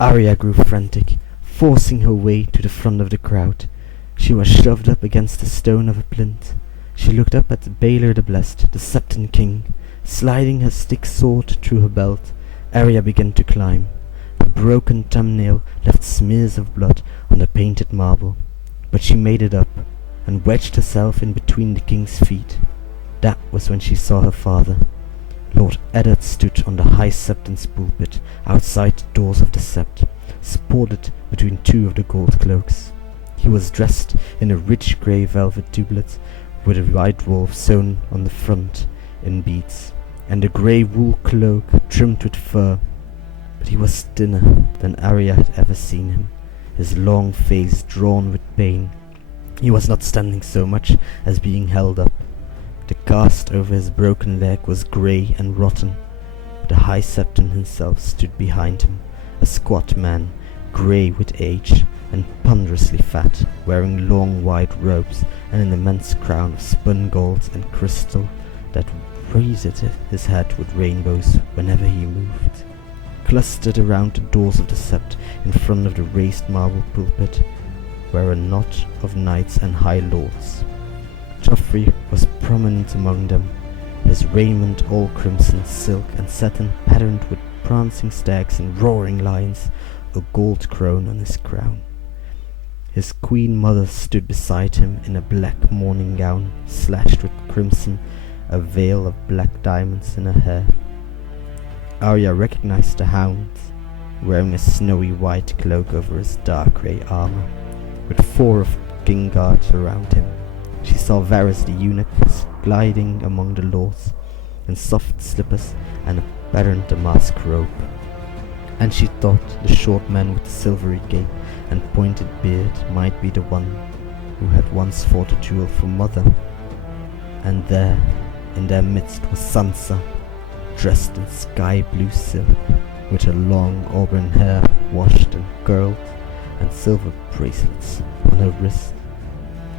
Arya grew frantic, forcing her way to the front of the crowd. She was shoved up against the stone of a plinth. She looked up at Baelor the Blessed, the Septon King. Sliding her stick sword through her belt, Arya began to climb. Her broken thumbnail left smears of blood on the painted marble, but she made it up and wedged herself in between the king's feet. That was when she saw her father. Lord Eddard stood on the high Septon's pulpit outside the doors of the sept, supported between two of the gold cloaks. He was dressed in a rich grey velvet doublet with a white wolf sewn on the front in beads, and a grey wool cloak trimmed with fur. But he was thinner than Arya had ever seen him, his long face drawn with pain. He was not standing so much as being held up. The cast over his broken leg was grey and rotten. The High Septon himself stood behind him, a squat man, grey with age and ponderously fat, wearing long white robes and an immense crown of spun gold and crystal that wreathed his head with rainbows whenever he moved. Clustered around the doors of the sept in front of the raised marble pulpit were a knot of knights and high lords. Joffrey was prominent among them, his raiment all crimson silk and satin patterned with prancing stags and roaring lions, a gold crown on his crown. His queen mother stood beside him in a black mourning gown slashed with crimson, a veil of black diamonds in her hair. Arya recognized the Hound, wearing a snowy white cloak over his dark grey armor, with 4 of king guards around him. She saw Varys the eunuch gliding among the lords in soft slippers and a patterned damask robe, and she thought the short man with the silvery cape and pointed beard might be the one who had once fought a duel for mother. And there, in their midst, was Sansa, dressed in sky blue silk, with her long auburn hair washed and curled, and silver bracelets on her wrist.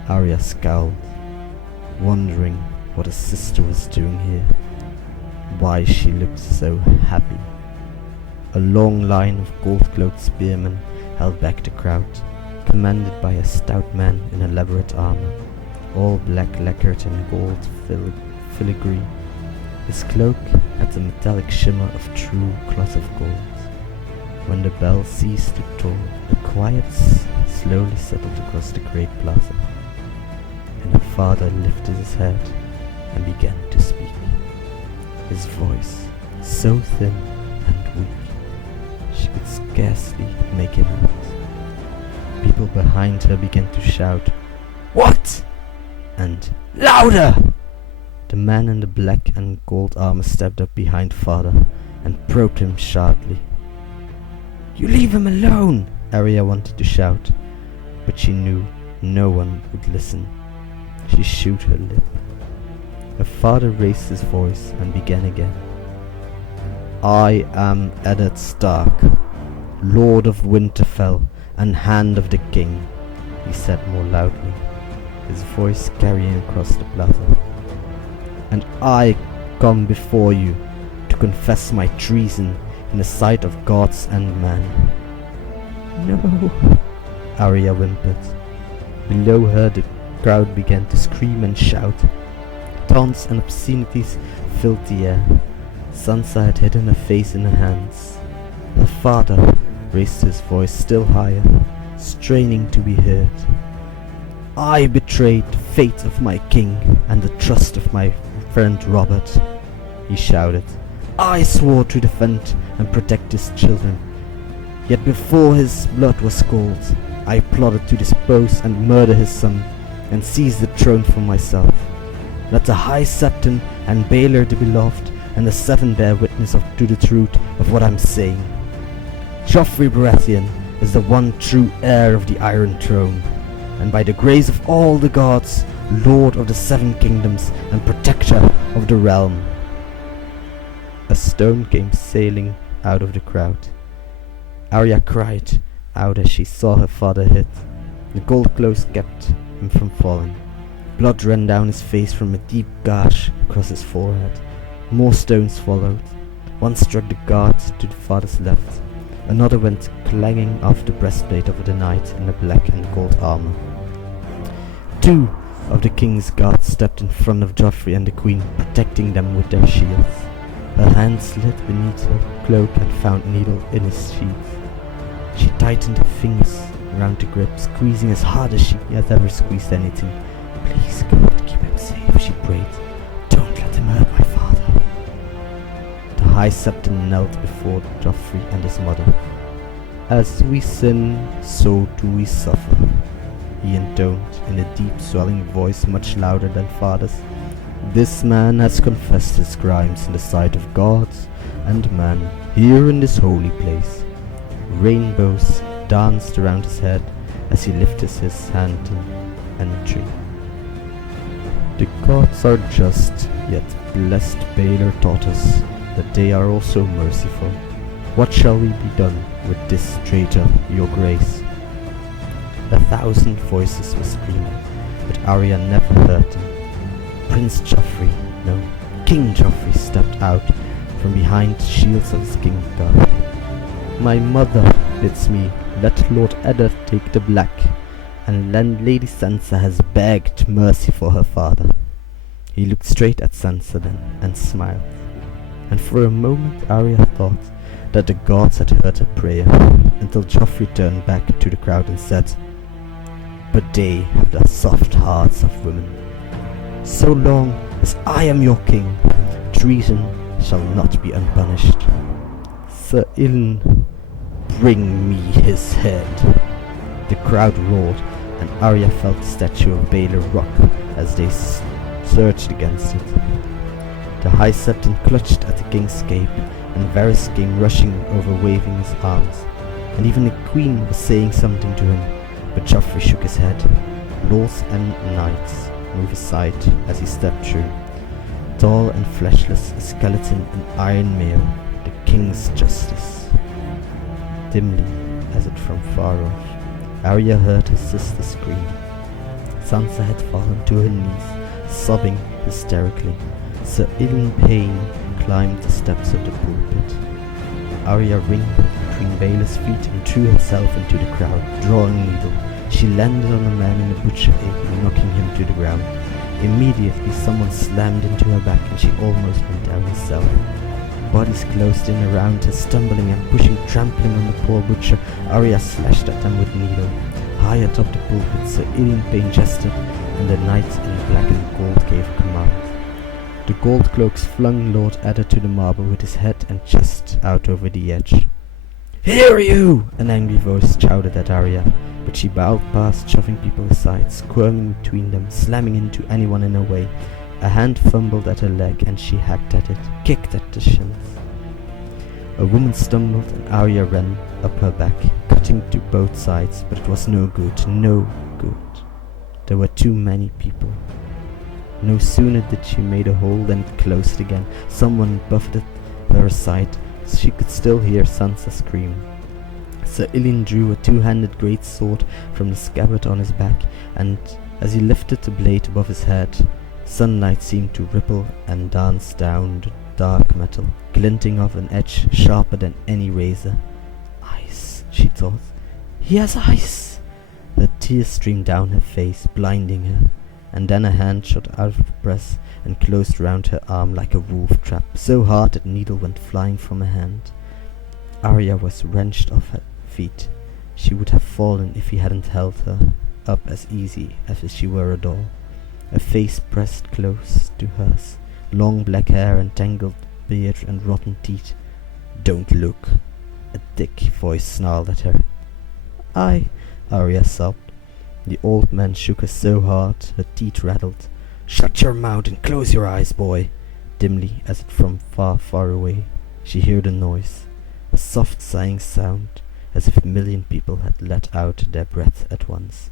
Arya scowled, wondering what her sister was doing here, why she looked so happy. A long line of gold-cloaked spearmen held back the crowd, commanded by a stout man in elaborate armor, all black lacquered in gold filigree. His cloak had the metallic shimmer of true cloth of gold. When the bell ceased to toll, a quiet slowly settled across the great plaza, and her father lifted his head and began to speak. His voice, so thin and weak, she could scarcely make him out. People behind her began to shout, "What?" and "Louder!" The man in the black and gold armor stepped up behind father and probed him sharply. "You leave him alone!" Arya wanted to shout, but she knew no one would listen. She chewed her lip. Her father raised his voice and began again. "I am Eddard Stark, Lord of Winterfell and Hand of the King," he said more loudly, his voice carrying across the plaza. "And I come before you to confess my treason in the sight of gods and men." "No," Arya whimpered. Below her the crowd began to scream and shout. Taunts and obscenities filled the air. Sansa had hidden her face in her hands. Her father raised his voice still higher, straining to be heard. "I betrayed the faith of my king and the trust of my friend Robert," he shouted. "I swore to defend and protect his children. Yet before his blood was cold, I plotted to dispose and murder his son and seize the throne for myself. Let the High Septon and Baelor the Beloved and the Seven bear witness to the truth of what I'm saying. Joffrey Baratheon is the one true heir of the Iron Throne, and by the grace of all the gods, Lord of the Seven Kingdoms and Protector of the realm." A stone came sailing out of the crowd. Arya cried out as she saw her father hit. The gold clothes kept him from falling. Blood ran down his face from a deep gash across his forehead. More stones followed. One struck the guard to the father's left. Another went clanging off the breastplate of the knight in the black and gold armor. Two of the king's guards stepped in front of Joffrey and the queen, protecting them with their shields. Her hand slid beneath her cloak and found Needle in his sheath. She tightened her fingers around the grip, squeezing as hard as she had ever squeezed anything. "Please, God, keep him safe," she prayed. "Don't let him hurt my father." The High Septon knelt before Joffrey and his mother. "As we sin, so do we suffer," he intoned in a deep swelling voice much louder than father's. "This man has confessed his crimes in the sight of gods and man here in this holy place." Rainbows danced around his head as he lifted his hand in entry. "The gods are just, yet blessed Baelor taught us that they are also merciful. What shall we be done with this traitor, your grace?" 1,000 voices were screaming, but Arya never heard them. Prince Joffrey, no, King Joffrey stepped out from behind the shields of his king guard. "My mother bids me let Lord Eddard take the black, and Lady Sansa has begged mercy for her father." He looked straight at Sansa then and smiled, and for a moment Arya thought that the gods had heard her prayer, until Joffrey turned back to the crowd and said, "But they have the soft hearts of women. So long as I am your king, treason shall not be unpunished. Sir Ilyn, bring me his head." The crowd roared, and Arya felt the statue of Baelor rock as they surged against it. The High Septon clutched at the king's cape, and Varys came rushing over, waving his arms, and even the queen was saying something to him, but Joffrey shook his head. Lords and knights moved aside as he stepped through. Tall and fleshless, a skeleton in iron mail, the king's justice. Dimly, as if from far off, Arya heard her sister scream. Sansa had fallen to her knees, sobbing hysterically. Sir Ilyn Payne climbed the steps of the pulpit. Arya wrinkled between Baelor's feet and threw herself into the crowd, drawing Needle. She landed on a man in a butcher apron, knocking him to the ground. Immediately someone slammed into her back and she almost went down herself. Bodies closed in around her, stumbling and pushing, trampling on the poor butcher. Arya slashed at them with Needle. High atop the pulpit, Sir Ilyn Payne gestured, and the knight in black and gold gave a command. The gold cloaks flung Lord Eddard to the marble with his head and chest out over the edge. "Hear you!" an angry voice shouted at Arya, but she bowed past, shoving people aside, squirming between them, slamming into anyone in her way. A hand fumbled at her leg and she hacked at it, kicked at the shins. A woman stumbled and Arya ran up her back, cutting to both sides, but it was no good, no good. There were too many people. No sooner did she make a hole than it closed again. Someone buffeted her aside. She could still hear Sansa scream. Sir Ilyn drew a two-handed great sword from the scabbard on his back, and as he lifted the blade above his head, sunlight seemed to ripple and dance down the dark metal, glinting off an edge sharper than any razor. "Ice," she thought. "He has ice!" Her tears streamed down her face, blinding her, and then a hand shot out of the press and closed round her arm like a wolf trap, so hard that Needle went flying from her hand. Arya was wrenched off her feet. She would have fallen if he hadn't held her up as easy as if she were a doll. A face pressed close to hers, long black hair and tangled beard and rotten teeth. "Don't look," a thick voice snarled at her. Arya sobbed. The old man shook her so hard her teeth rattled. "Shut your mouth and close your eyes, boy." Dimly, as if from far, far away, she heard a noise, a soft sighing sound, as if a million people had let out their breath at once.